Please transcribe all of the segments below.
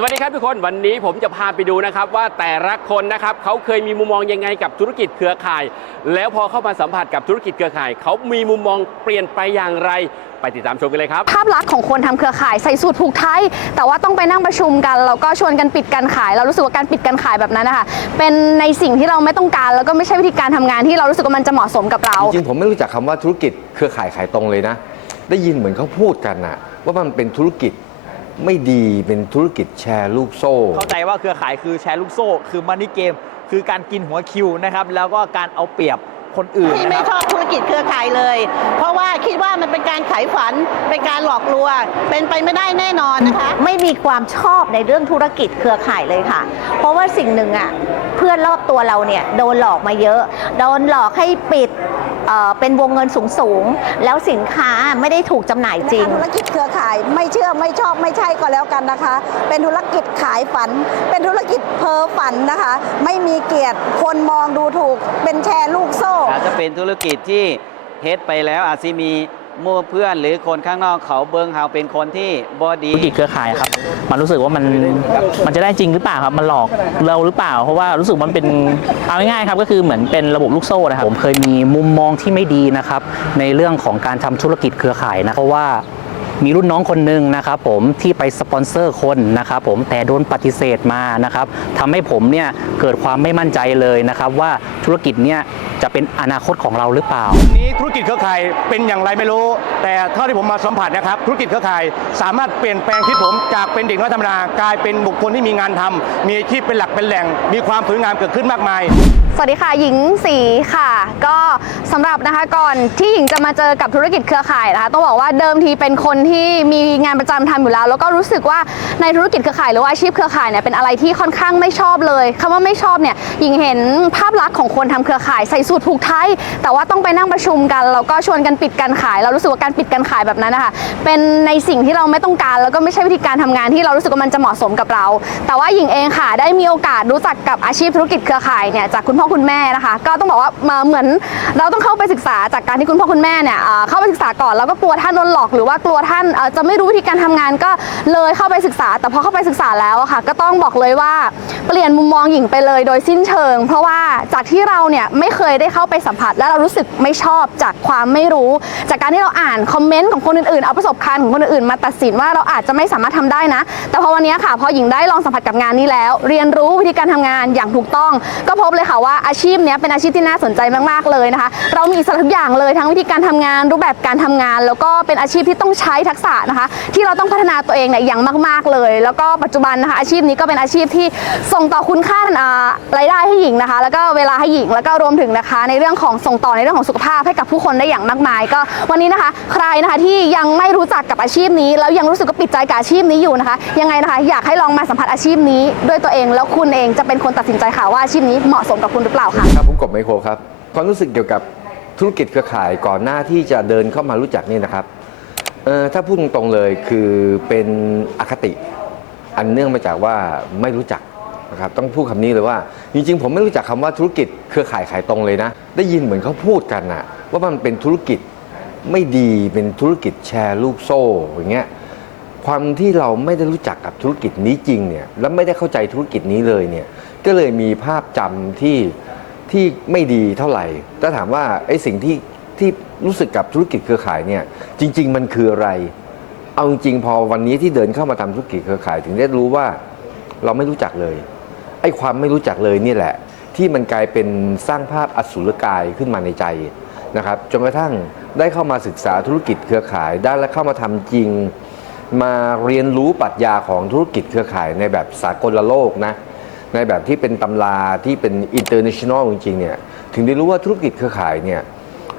สวัสดีครับทุกคนวันนี้ผมจะพาไปดูนะครับว่าแต่ละคนนะครับเขาเคยมีมุมมองยังไงกับธุรกิจเครือข่าย แล้วพอเข้ามาสัมผัสกับธุรกิจเครือข่าย เขามีมุมมองเปลี่ยนไปอย่างไร ไปติดตามชมกันเลยครับ ภาพลักษณ์ของคนทำเครือข่ายใส่สูตรผูกไทย แต่ว่าต้องไปนั่งประชุมกันแล้วก็ชวนกันปิดการขาย เรารู้สึกว่าการปิดการขายแบบนั้นนะคะเป็นในสิ่งที่เราไม่ต้องการแล้วก็ไม่ใช่วิธีการทำงานที่เรารู้สึกว่ามันจะเหมาะสมกับเราจริงๆผมไม่รู้จักคำว่าธุรกิจเครือข่ายขายตรงเลยนะ ได้ยินเหมือนเขาพูดกันนะว่ามันเป็นธุรกิจ ไม่ดีเป็นธุรกิจแชร์ลูกโซ่ เข้าใจว่าเครือข่ายคือแชร์ลูกโซ่ คือมันนี่เกม คือการกินหัวคิวนะครับ แล้วก็การเอาเปรียบคนอื่นที่นะไม่ครับชอบธุรกิจเครือข่ายเลย เพราะว่าคิดว่ามันเป็นการขายฝัน เป็นการหลอกลวง เป็นไปไม่ได้แน่นอนนะคะ ไม่มีความชอบในเรื่องธุรกิจเครือข่ายเลยค่ะ เพราะว่าสิ่งหนึ่งอะเพื่อนรอบตัวเราเนี่ยโดนหลอกมาเยอะ โดนหลอกให้ปิด เอ่อเป็นวงเงินสูงสูงๆ แล้วสินค้าไม่ได้ถูกจำหน่ายจริง ธุรกิจเครือข่ายไม่เชื่อไม่ชอบไม่ใช่ก็แล้วกันนะคะ เป็นธุรกิจขายฝัน เป็นธุรกิจเพ้อฝันนะคะ ไม่มีเกียรติคนมองดูถูก เป็นแชร์ลูกโซ่ อาจจะเป็นธุรกิจที่เฮ็ดไปแล้วอาจจะมีห มู่เพื่อนหรือคนข้างนอกเขาเบิงเฮาเป็นคนที่บอดีธุรกิจเครือข่ายครับ มันรู้สึกว่ามันมันจะได้จริงหรือเปล่าครับ มันหลอกเราหรือเปล่า เพราะว่ารู้สึกมันเป็นเอาง่ายๆครับก็คือเหมือนเป็นระบบลูกโซ่นะครับผมเคยมีมุมมองที่ไม่ดีนะครับในเรื่องของการทำธุรกิจเครือข่ายนะเพราะว่า มีรุ่นน้องคนหนึ่งนะครับผมที่ไปสปอนเซอร์คนนะครับผมแต่โดนปฏิเสธมานะครับทำให้ผมเนี่ยเกิดความไม่มั่นใจเลยนะครับว่าธุรกิจเนี่ยจะเป็นอนาคตของเราหรือเปล่า นี้ธุรกิจเครือข่ายเป็นอย่างไรไม่รู้ แต่เท่าที่ผมมาสัมผัสนะครับ ธุรกิจเครือข่ายสามารถเปลี่ยนแปลงชีวิตผมจากเป็นเด็กน้อยธรรมดากลายเป็นบุคคลที่มีงานทำมีอาชีพเป็นหลักเป็นแหล่ง มีความสวยงามเกิดขึ้นมากมาย สวัสดีค่ะหญิงสีค่ะ ก็สำหรับนะคะก่อนที่หญิงจะมาเจอกับธุรกิจเครือข่ายนะคะต้องบอกว่าเดิมทีเป็นคนที่มีงานประจำทำอยู่แล้ว แล้วก็รู้สึกว่าในธุรกิจเครือข่ายหรือว่าอาชีพเครือข่ายเนี่ยเป็นอะไรที่ค่อนข้างไม่ชอบเลยคำว่าไม่ชอบเนี่ยหญิงเห็นภาพลักษณ์ของคนทำเครือข่ายใส่สูตรผูกไทยแต่ว่าต้องไปนั่งประชุมกันแล้วก็ชวนกันปิดการขายเรารู้สึกว่าการปิดการขายแบบนั้นนะคะเป็นในสิ่งที่เราไม่ต้องการแล้วก็ไม่ใช่วิธีการทำงานที่เรารู้สึกว่ามันจะเหมาะสมกับเรา แต่ว่าหญิงเองค่ะได้มีโอกาสรู้จักกับอาชีพธุรกิจเครือข่ายเนี่ยจากคุณพ่อคุณแม่นะคะ ก็ต้องบอกว่ามาเหมือนเราต้องเข้าไปศึกษาจากการที่คุณพ่อคุณแม่เนี่ยเข้าไปศึกษาก่อนแล้วก็กลัวท่านโดนหลอกหรือว่ากลัวท่านจะไม่รู้วิธีการทำงานก็เลยเข้าไปศึกษา แต่พอเข้าไปศึกษาแล้วค่ะ ก็ต้องบอกเลยว่าเปลี่ยนมุมมองหญิงไปเลยโดยสิ้นเชิง เพราะว่าจากที่เราเนี่ยไม่เคยได้เข้าไปสัมผัส และเรารู้สึกไม่ชอบจากความไม่รู้ จากการที่เราอ่านคอมเมนต์ของคนอื่นๆเอาประสบการณ์ของคนอื่นๆมาตัดสินว่าเราอาจจะไม่สามารถทำได้นะ แต่พอวันนี้ค่ะพอหญิงได้ลองสัมผัสกับงานนี้แล้ว เรียนรู้วิธีการทำงานอย่างถูกต้อง ก็พบเลยค่ะว่าอาชีพนี้เป็นอาชีพที่น่าสนใจมากๆเลยนะคะ เรามีอิสรทุกอย่างเลยทั้งวิธีการทำงานรูปแบบการทำงาน แล้วก็เป็นอาชีพที่ต้องใช้ทักษะนะคะ ที่เราต้องพัฒนาตัวเองเนี่ยอย่างมาก ๆเลย แล้วก็ปัจจุบันนะคะอาชีพนี้ก็เป็นอาชีพที่ส่งต่อคุณค่ารายได้ให้หญิงนะคะ แล้วก็เวลาให้หญิงแล้วก็รวมถึงนะคะ ในเรื่องของส่งต่อในเรื่องของสุขภาพให้กับผู้คนได้อย่างมากมาย ก็วันนี้นะคะ ใครนะคะที่ยังไม่รู้จักกับอาชีพนี้ แล้วยังรู้สึกว่าปิดใจกับอาชีพนี้อยู่นะคะ ยังไงนะคะ อยากให้ลองมาสัมผัสอาชีพนี้ด้วยตัวเอง แล้วคุณเองจะเป็นคนตัดสินใจค่ะว่าอาชีพนี้เหมาะสมกับคุณรือเปล่าคะครับผมกบไมโครครับความรู้สึกเกี่ยวกับธุรกิจเครือข่ายก่อนหน้าที่จะเดินเข้ามารู้จักนี่นะครับเออถ้าพูดตรงๆเลยคือเป็นอคติ อันเนื่องมาจากว่าไม่รู้จักนะครับต้องพูดคำนี้เลยว่า จริงๆ ผมไม่รู้จักคำว่าธุรกิจเครือข่ายขายตรงเลยนะ ได้ยินเหมือนเขาพูดกันนะว่ามันเป็นธุรกิจไม่ดีเป็นธุรกิจแชร์ลูกโซ่อย่างเงี้ยความที่เราไม่ได้รู้จักกับธุรกิจนี้จริงเนี่ยแล้วไม่ได้เข้าใจธุรกิจนี้เลยเนี่ย ก็เลยมีภาพจำที่ที่ไม่ดีเท่าไหร่ถ้าถามว่าไอ้สิ่งที่ที่รู้สึกกับธุรกิจเครือข่ายเนี่ยจริง ๆ มันคืออะไร เอาจริงๆพอวันนี้ที่เดินเข้ามาทำธุรกิจเครือข่าย ถึงได้รู้ว่าเราไม่รู้จักเลย ไอ้ความไม่รู้จักเลยนี่แหละ ที่มันกลายเป็นสร้างภาพอสุรกายขึ้นมาในใจนะครับจนกระทั่งได้เข้ามาศึกษาธุรกิจเครือข่ายได้และเข้ามาทำจริง มาเรียนรู้ปรัชญาของธุรกิจเครือข่ายในแบบสากลโลกนะ ในแบบที่เป็นตำราที่เป็น international จริงๆเนี่ยถึงได้รู้ว่าธุรกิจเครือข่ายเนี่ย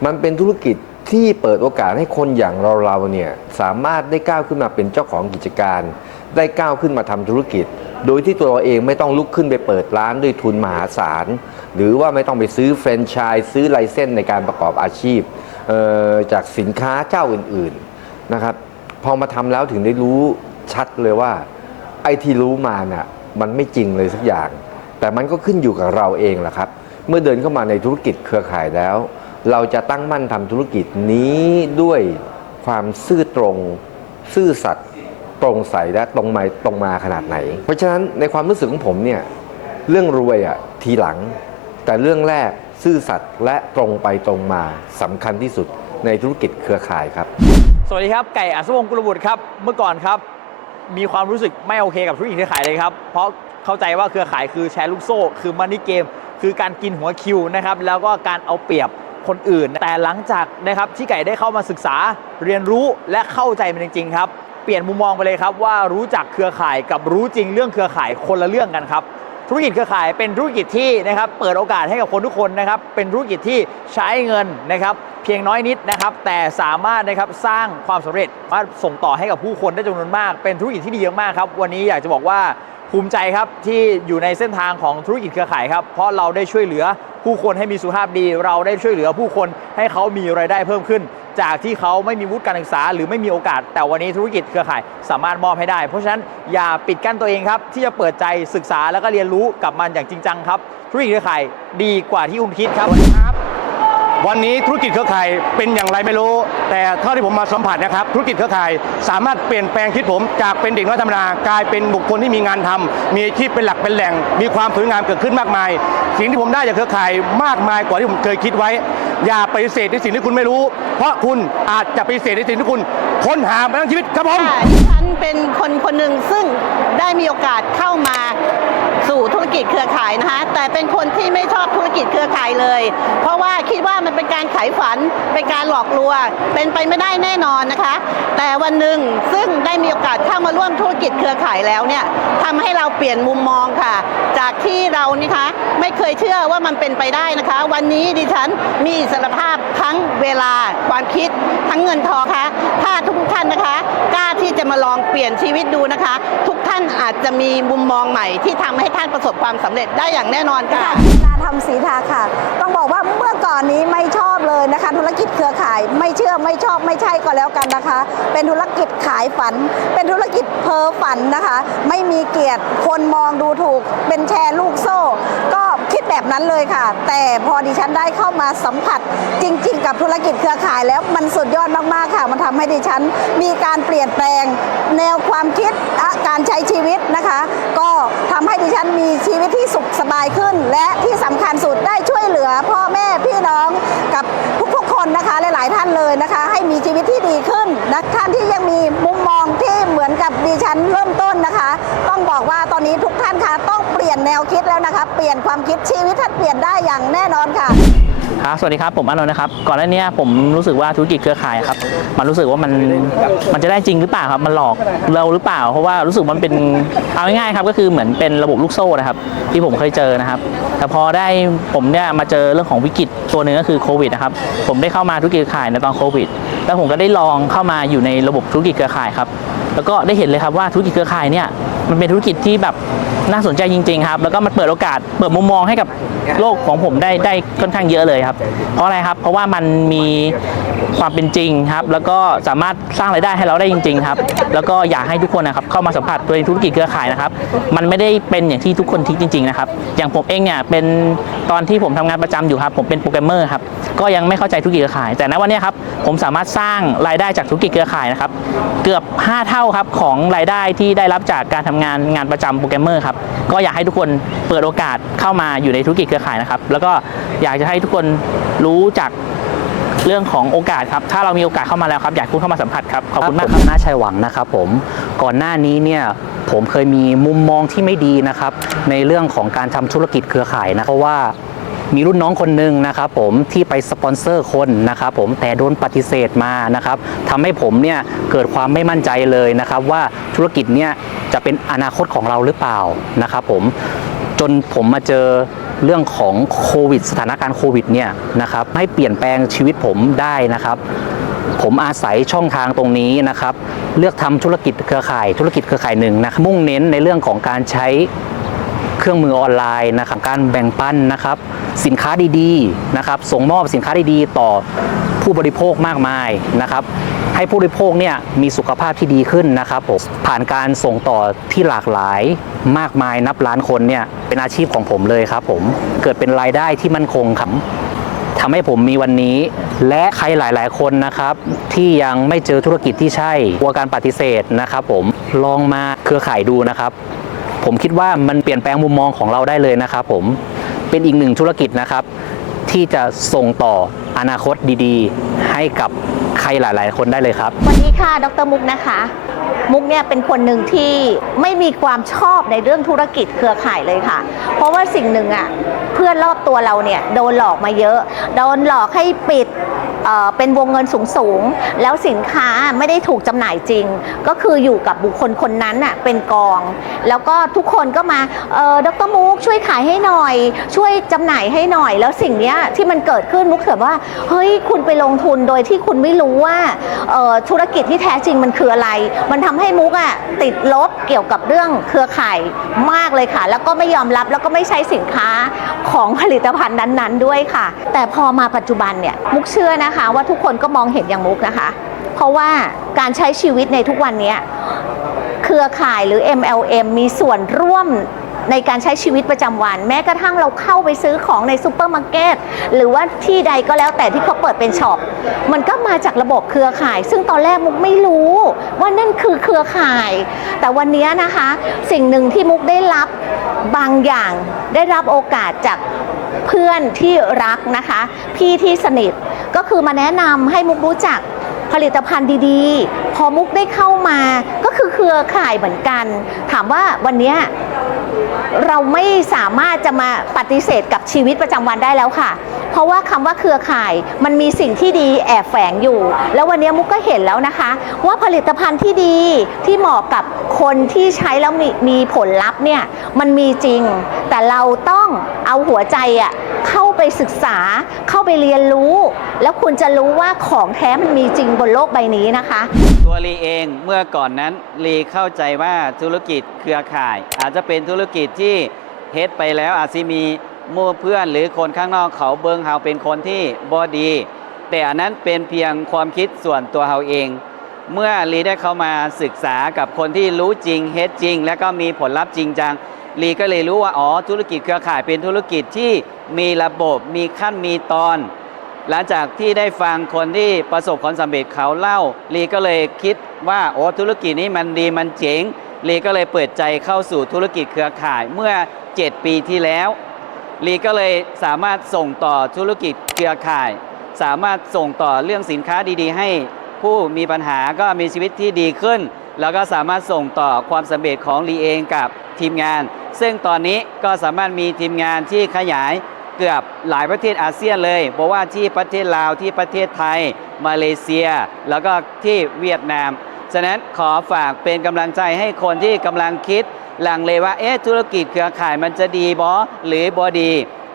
มันเป็นธุรกิจที่เปิดโอกาสให้คนอย่างเราๆเนี่ยสามารถได้ก้าวขึ้นมาเป็นเจ้าของกิจการ ได้ก้าวขึ้นมาทำธุรกิจ โดยที่ตัวเราเองไม่ต้องลุกขึ้นไปเปิดร้านด้วยทุนมหาศาล หรือว่าไม่ต้องไปซื้อแฟรนไชส์ซื้อไลเซนในการประกอบอาชีพจากสินค้าเจ้าอื่นๆนะครับพอมาทำแล้วถึงได้รู้ชัดเลยว่าไอ้ที่รู้มาน่ะ มันไม่จริงเลยสักอย่าง แต่มันก็ขึ้นอยู่กับเราเองแหละครับ เมื่อเดินเข้ามาในธุรกิจเครือข่ายแล้ว เราจะตั้งมั่นทำธุรกิจนี้ด้วยความซื่อตรง ซื่อสัตย์โปร่งใสและตรงมาตรงมาขนาดไหน เพราะฉะนั้นในความรู้สึกของผมเนี่ยเรื่องรวยอะทีหลัง แต่เรื่องแรกซื่อสัตย์และตรงไปตรงมาสำคัญที่สุดในธุรกิจเครือข่ายครับ สวัสดีครับไก่อัศวงกุลบุตรครับเมื่อก่อนครับ มีความรู้สึกไม่โอเคกับธุรกิจเครือข่ายเลยครับ เพราะเข้าใจว่าเครือข่ายคือแชร์ลูกโซ่ คือมันนี่เกม คือการกินหัวคิวนะครับ แล้วก็การเอาเปรียบคนอื่น แต่หลังจากนะครับที่ไก่ได้เข้ามาศึกษาเรียนรู้และเข้าใจมันจริงๆครับ เปลี่ยนมุมมองไปเลยครับว่ารู้จักเครือข่ายกับรู้จริงเรื่องเครือข่ายคนละเรื่องกันครับ ธุรกิจเครือข่ายเป็นธุรกิจที่นะครับเปิดโอกาสให้กับคนทุกคนนะครับเป็นธุรกิจที่ใช้เงินนะครับเพียงน้อยนิดนะครับแต่สามารถนะครับสร้างความสำเร็จมาส่งต่อให้กับผู้คนได้จำนวนมาก เป็นธุรกิจที่ดีมากครับวันนี้อยากจะบอกว่าภูมิใจครับที่อยู่ในเส้นทางของธุรกิจเครือข่ายครับเพราะเราได้ช่วยเหลือผู้คนให้มีสุขภาพดี เราได้ช่วยเหลือผู้คนให้เขามีรายได้เพิ่มขึ้น จากที่เขาไม่มีวุฒิการศึกษา หรือไม่มีโอกาส แต่วันนี้ธุรกิจเครือข่ายสามารถมอบให้ได้ เพราะฉะนั้นอย่าปิดกั้นตัวเองครับที่จะเปิดใจศึกษาแล้วก็เรียนรู้กับมันอย่างจริงจังครับธุรกิจเครือข่ายดีกว่าที่คุณคิดครับวันนี้ธุรกิจเครือข่ายเป็นอย่างไรไม่รู้ แต่เท่าที่ผมมาสัมผัสนะครับ ธุรกิจเครือข่ายสามารถเปลี่ยนแปลงชีวิตผมจากเป็นเด็กน้อยธรรมดากลายเป็นบุคคลที่มีงานทำมีอาชีพเป็นหลักเป็นแหล่ง มีความสวยงามเกิดขึ้นมากมาย สิ่งที่ผมได้จากเครือข่ายมากมายกว่าที่ผมเคยคิดไว้ อย่าปฏิเสธในสิ่งที่คุณไม่รู้ เพราะคุณอาจจะปฏิเสธในสิ่งที่คุณค้นหามาทั้งชีวิตครับผม ค่ะฉันเป็นคนคนหนึ่งซึ่งได้มีโอกาสเข้ามา กิจเครือข่ายนะคะแต่เป็นคนที่ไม่ชอบธุรกิจเครือข่ายเลย เพราะว่าคิดว่ามันเป็นการขายฝันเป็นการหลอกลวงเป็นไปไม่ได้แน่นอนนะคะ แต่วันหนึ่งซึ่งได้มีโอกาสเข้ามาร่วมธุรกิจเครือข่ายแล้วเนี่ยทำให้เราเปลี่ยนมุมมองค่ะ จากที่เรานี่คะไม่เคยเชื่อว่ามันเป็นไปได้นะคะ วันนี้ดิฉันมีอิสรภาพทั้งเวลาความคิดทั้งเงินทองค่ะถ้าทุกท่านนะคะกล้าที่จะมาลองเปลี่ยนชีวิตดูนะคะ ทุกท่านอาจจะมีมุมมองใหม่ที่ทำให้ท่านประสบความสำเร็จได้อย่างแน่นอนค่ะ นาทำสีทาค่ะ ต้องบอกว่าเมื่อก่อนนี้ไม่ชอบเลยนะคะ ธุรกิจเครือข่ายไม่เชื่อไม่ชอบไม่ใช่ก็แล้วกันนะคะ เป็นธุรกิจขายฝัน เป็นธุรกิจเพ้อฝันนะคะ ไม่มีเกียรติคนมองดูถูก เป็นแชร์ลูกโซ่ ก็คิดแบบนั้นเลยค่ะ แต่พอดิฉันได้เข้ามาสัมผัส จริง ๆ กับธุรกิจเครือข่ายแล้วมันสุดยอดมากๆค่ะ มันทำให้ดิฉันมีการเปลี่ยนแปลง แนวความคิดและการใช้ชีวิตนะคะ ก็ ดิฉันมีชีวิตที่สุขสบายขึ้น และที่สำคัญสุดได้ช่วยเหลือ พ่อแม่พี่น้องกับทุกๆคนนะคะหลายๆท่านเลยนะคะ ให้มีชีวิตที่ดีขึ้นนะท่านที่ยังมีมุมมองที่เหมือนกับดิฉันเริ่มต้นนะคะ ต้องบอกว่าตอนนี้ทุกท่านคะต้องเปลี่ยนแนวคิดแล้วนะคะ เปลี่ยนความคิดชีวิตท่านเปลี่ยนได้อย่างแน่นอนค่ะ ครับสวัสดีครับผมอานนท์นะครับก่อนหน้านี้ผมรู้สึกว่าธุรกิจเครือข่ายครับมันรู้สึกว่ามันมันจะได้จริงหรือเปล่าครับมันหลอกเราหรือเปล่า เพราะว่ารู้สึกมันเป็นเอาง่ายๆครับก็คือเหมือนเป็นระบบลูกโซ่นะครับ ที่ผมเคยเจอนะครับ แต่พอได้ผมเนี่ยมาเจอเรื่องของวิกฤตตัวหนึ่งก็คือโควิดนะครับผมได้เข้ามาธุรกิจเครือข่ายในตอนโควิดแล้วผมก็ได้ลองเข้ามาอยู่ในระบบธุรกิจเครือข่ายครับแล้วก็ได้เห็นเลยครับว่าธุรกิจเครือข่ายเนี่ย มันเป็นธุรกิจที่แบบน่าสนใจจริง ๆ ครับ แล้วก็มันเปิดโอกาสเปิดมุมมองให้กับโลกของผมได้ได้ค่อนข้างเยอะเลยครับ เพราะอะไรครับ เพราะว่ามันมีความเป็นจริงครับ แล้วก็สามารถสร้างรายได้ให้เราได้จริง ๆ ครับ แล้วก็อยากให้ทุกคนนะครับเข้ามาสัมผัสตัวธุรกิจเครือข่ายนะครับ มันไม่ได้เป็นอย่างที่ทุกคนคิดจริง ๆ นะครับ อย่างผมเองเนี่ยเป็นตอนที่ผมทำงานประจำอยู่ครับ ผมเป็นโปรแกรมเมอร์ครับ ก็ยังไม่เข้าใจธุรกิจเครือข่าย แต่ณวันนี้ครับ ผมสามารถสร้างรายได้จากธุรกิจเครือข่ายนะครับ เกือบ 5 เท่าครับของรายได้ที่ได้รับจากการทำงานงานงานประจำโปรแกรมเมอร์ครับก็อยากให้ทุกคนเปิดโอกาสเข้ามาอยู่ในธุรกิจเครือข่ายนะครับแล้วก็อยากจะให้ทุกคนรู้จักเรื่องของโอกาสครับ ถ้าเรามีโอกาสเข้ามาแล้วครับ อยากคุณเข้ามาสัมผัสครับ ขอบคุณมากครับมนาชัยหวังนะครับผม ก่อนหน้านี้เนี่ยผมเคยมีมุมมองที่ไม่ดีนะครับ ในเรื่องของการทำธุรกิจเครือข่ายนะ เพราะว่า มีรุ่นน้องคนหนึ่งนะครับผมที่ไปสปอนเซอร์คนนะครับผมแต่โดนปฏิเสธมานะครับทำให้ผมเนี่ยเกิดความไม่มั่นใจเลยนะครับว่าธุรกิจเนี่ยจะเป็นอนาคตของเราหรือเปล่านะครับผมจนผมมาเจอเรื่องของโควิดสถานการณ์โควิดเนี่ยนะครับให้เปลี่ยนแปลงชีวิตผมได้นะครับ ผมอาศัยช่องทางตรงนี้นะครับ เลือกทำธุรกิจเครือข่าย ธุรกิจเครือข่ายหนึ่งนะครับมุ่งเน้นในเรื่องของการใช้ เครื่องมือออนไลน์นะครับการแบ่งปันนะครับสินค้าดีๆนะครับส่งมอบสินค้าดีๆ ต่อผู้บริโภคมากมายนะครับให้ผู้บริโภคเนี่ยมีสุขภาพที่ดีขึ้นนะครับผมผ่านการส่งต่อที่หลากหลายมากมายนับล้านคนเนี่ยเป็นอาชีพของผมเลยครับผมเกิดเป็นรายได้ที่มั่นคงครับทำให้ผมมีวันนี้ และใครหลาย ๆ คนนะครับ ที่ยังไม่เจอธุรกิจที่ใช่กลัวการปฏิเสธนะครับ ผมลองมาเครือข่ายดูนะครับ ผมคิดว่ามันเปลี่ยนแปลงมุมมองของเราได้เลยนะครับผมเป็นอีกหนึ่งธุรกิจนะครับ ที่จะส่งต่ออนาคตดีๆ ให้กับใครหลายๆ คนได้เลยครับ วัสดีค่ะ ดรมุกนะคะ มุกเนี่ยเป็นคนหนึ่งที่ไม่มีความชอบในเรื่องธุรกิจเครือข่ายเลยค่ะ เพราะว่าสิ่งหนึ่งอะเพื่อนรอบตัวเราเนี่ยโดนหลอกมาเยอะ โดนหลอกให้ปิด เป็นวงเงินสูงสูงแล้วสินค้าไม่ได้ถูกจำหน่ายจริง ก็คืออยู่กับบุคคลคนนั้นน่ะเป็นกอง แล้วก็ทุกคนก็มาเออดรมุกช่วยขายให้หน่อย ช่วยจำหน่ายให้หน่อย แล้วสิ่งนี้ที่มันเกิดขึ้นมุกเถือว่าเฮ้ยคุณไปลงทุนโดยที่คุณไม่รู้ว่าธุรกิจที่แท้จริงมันคืออะไร มันทำให้มุกอะติดลบเกี่ยวกับเรื่องเครือข่ายมากเลยค่ะ แล้วก็ไม่ยอมรับแล้วก็ไม่ใช้สินค้าของผลิตภัณฑ์นั้น ๆ ด้วยค่ะ แต่พอมาปัจจุบันเนี่ยมุกเชื่อนะคะคะว่าทุกคนก็มองเห็นอย่างมุกนะคะ เพราะว่าการใช้ชีวิตในทุกวันนี้เครือข่ายหรือ MLM มีส่วนร่วมในการใช้ชีวิตประจำวัน แม้กระทั่งเราเข้าไปซื้อของในซูเปอร์มาร์เก็ตหรือว่าที่ใดก็แล้วแต่ที่เขาเปิดเป็นช็อปมันก็มาจากระบบเครือข่าย ซึ่งตอนแรกมุกไม่รู้ว่านั่นคือเครือข่าย แต่วันนี้นะคะ สิ่งหนึ่งที่มุกได้รับบางอย่างได้รับโอกาสจากเพื่อนที่รักนะคะ พี่ที่สนิท ก็คือมาแนะนำให้มุกรู้จักผลิตภัณฑ์ดีๆ พอมุกได้เข้ามาก็คือเครือข่ายเหมือนกัน ถามว่าวันนี้เราไม่สามารถจะมาปฏิเสธกับชีวิตประจำวันได้แล้วค่ะ เพราะว่าคำว่าเครือข่ายมันมีสิ่งที่ดีแอบแฝงอยู่ แล้ววันนี้มุกก็เห็นแล้วนะคะ ว่าผลิตภัณฑ์ที่ดีที่เหมาะกับคนที่ใช้แล้วมีมีผลลัพธ์เนี่ยมันมีจริง แต่เราต้องเอาหัวใจอะ เข้าไปศึกษาเข้าไปเรียนรู้ แล้วคุณจะรู้ว่าของแท้มันมีจริงบนโลกใบนี้นะคะ ตัวลีเองเมื่อก่อนนั้นลีเข้าใจว่าธุรกิจเครือข่าย อาจจะเป็นธุรกิจที่เฮ็ดไปแล้วอาจจะมีมู่เพื่อนหรือคนข้างนอกเขาเบิงเฮาเป็นคนที่บอดี แต่อันนั้นเป็นเพียงความคิดส่วนตัวเฮาเอง เมื่อลีได้เข้ามาศึกษากับคนที่รู้จริงเฮ็ดจริง และก็มีผลลัพธ์จริงจัง ลีก็เลยรู้ว่าอ๋อธุรกิจเครือข่ายเป็นธุรกิจที่มีระบบมีขั้นมีตอน หลังจากที่ได้ฟังคนที่ประสบความสำเร็จเขาเล่า ลีก็เลยคิดว่าโอ้ธุรกิจนี้มันดีมันเจ๋งลีก็เลยเปิดใจเข้าสู่ธุรกิจเครือข่ายเมื่อ 7 ปีที่แล้วลีก็เลยสามารถส่งต่อธุรกิจเครือข่าย สามารถส่งต่อเรื่องสินค้าดีๆ ให้ผู้มีปัญหาก็มีชีวิตที่ดีขึ้น แล้วก็สามารถส่งต่อความสำเร็จของลีเองกับทีมงาน ซึ่งตอนนี้ก็สามารถมีทีมงานที่ขยายเกือบหลายประเทศอาเซียนเลยเพราะว่าที่ประเทศลาวที่ประเทศไทย มาเลเซีย แล้วก็ที่เวียดนาม ฉะนั้นขอฝากเป็นกำลังใจให้คนที่กำลังคิดลังเลว่าเอ๊ะธุรกิจเครือข่ายมันจะดีบอหรือบอดี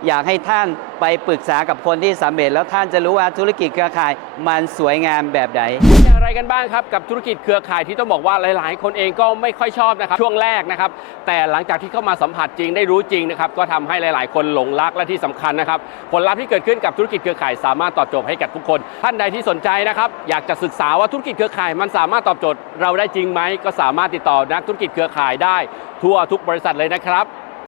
อยากให้ท่านไปปรึกษากับคนที่สำเร็จ แล้วท่านจะรู้ว่าธุรกิจเครือข่ายมันสวยงามแบบใดเป็น อย่างไรกันบ้างครับกับธุรกิจเครือข่ายที่ต้องบอกว่าหลาย ๆ คนเองก็ไม่ค่อยชอบนะครับช่วงแรกนะครับ แต่หลังจากที่เข้ามาสัมผัสจริงได้รู้จริงนะครับก็ทำให้หลาย ๆ คนหลงรักและที่สำคัญนะครับผลลัพธ์ที่เกิดขึ้นกับธุรกิจเครือข่าย สามารถตอบโจทย์ให้กับทุกคน ท่านใดที่สนใจนะครับอยากจะศึกษาว่าธุรกิจเครือข่าย มันสามารถตอบโจทย์เราได้จริงไหมก็สามารถติดต่อนักธุรกิจเครือข่ายได้ ทั่วทุกบริษัทเลยนะครับ